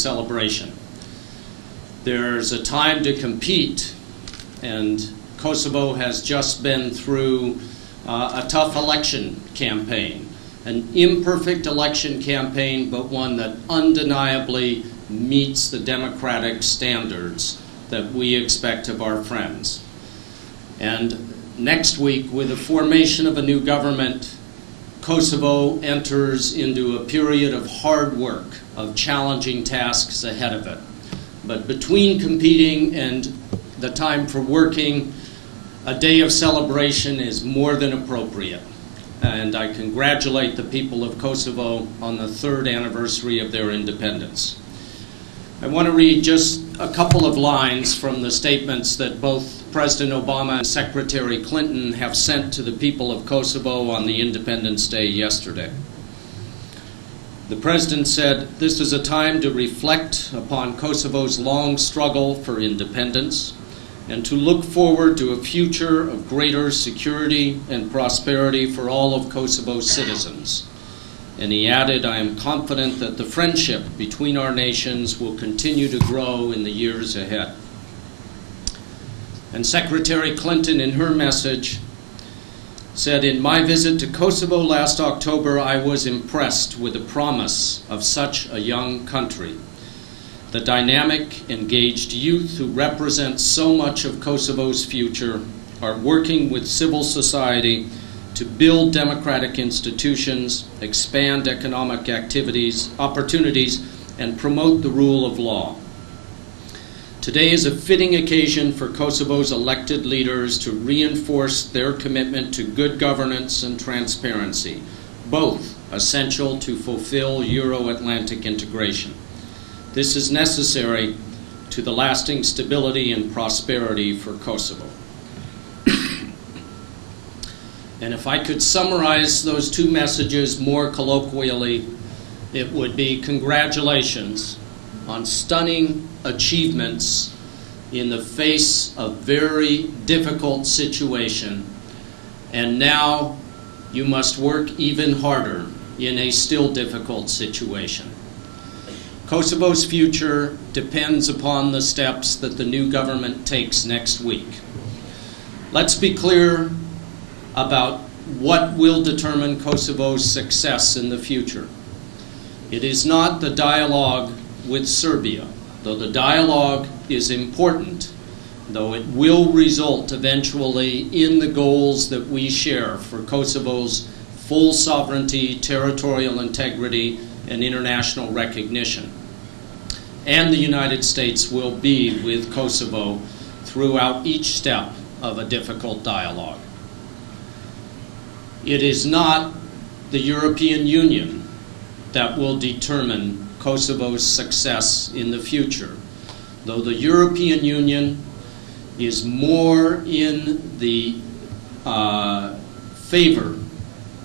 celebration. There's a time to compete, and Kosovo has just been through a tough election campaign, an imperfect election campaign, but one that undeniably meets the democratic standards that we expect of our friends. And next week, with the formation of a new government, Kosovo enters into a period of hard work, of challenging tasks ahead of it. But between competing and the time for working, a day of celebration is more than appropriate. And I congratulate the people of Kosovo on the 3rd anniversary of their independence. I want to read just a couple of lines from the statements that both President Obama and Secretary Clinton have sent to the people of Kosovo on the Independence Day yesterday. The President said, "This is a time to reflect upon Kosovo's long struggle for independence and to look forward to a future of greater security and prosperity for all of Kosovo's citizens." And he added, "I am confident that the friendship between our nations will continue to grow in the years ahead." And Secretary Clinton, in her message, said, "In my visit to Kosovo last October, I was impressed with the promise of such a young country. The dynamic, engaged youth who represent so much of Kosovo's future are working with civil society to build democratic institutions, expand economic opportunities, and promote the rule of law. Today is a fitting occasion for Kosovo's elected leaders to reinforce their commitment to good governance and transparency, both essential to fulfill Euro-Atlantic integration. This is necessary to the lasting stability and prosperity for Kosovo." And if I could summarize those two messages more colloquially, it would be congratulations on stunning achievements in the face of very difficult situation, and now you must work even harder in a still difficult situation. Kosovo's future depends upon the steps that the new government takes next week. Let's be clear about what will determine Kosovo's success in the future. It is not the dialogue with Serbia, though the dialogue is important, though it will result eventually in the goals that we share for Kosovo's full sovereignty, territorial integrity, and international recognition. And the United States will be with Kosovo throughout each step of a difficult dialogue. It is not the European Union that will determine Kosovo's success in the future, though the European Union is more in the favor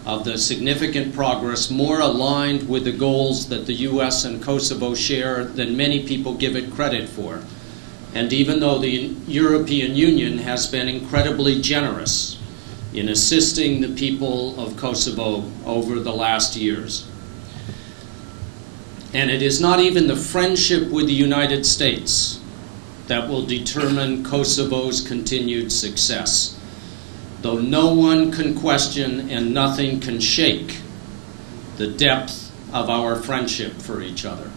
of the significant progress, more aligned with the goals that the U.S. and Kosovo share than many people give it credit for. And even though the European Union has been incredibly generous in assisting the people of Kosovo over the last years. And it is not even the friendship with the United States that will determine Kosovo's continued success, though no one can question and nothing can shake the depth of our friendship for each other.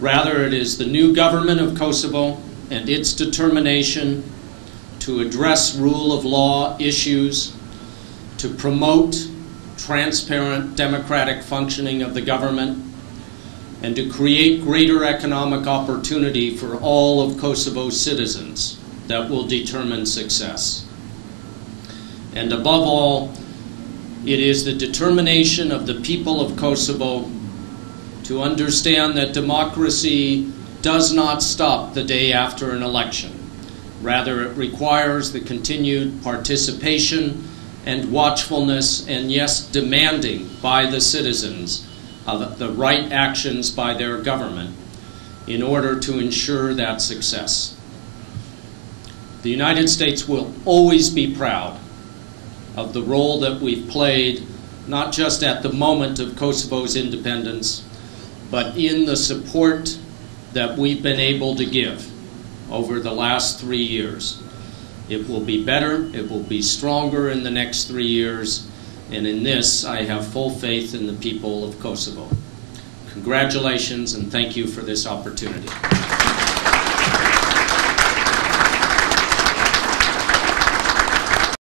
Rather, it is the new government of Kosovo and its determination to address rule of law issues, to promote transparent democratic functioning of the government, and to create greater economic opportunity for all of Kosovo's citizens that will determine success. And above all, it is the determination of the people of Kosovo to understand that democracy does not stop the day after an election. Rather, it requires the continued participation and watchfulness and, yes, demanding by the citizens of the right actions by their government in order to ensure that success. The United States will always be proud of the role that we've played, not just at the moment of Kosovo's independence, but in the support that we've been able to give over the last 3 years. It will be better, it will be stronger in the next 3 years, and in this I have full faith in the people of Kosovo. Congratulations and thank you for this opportunity.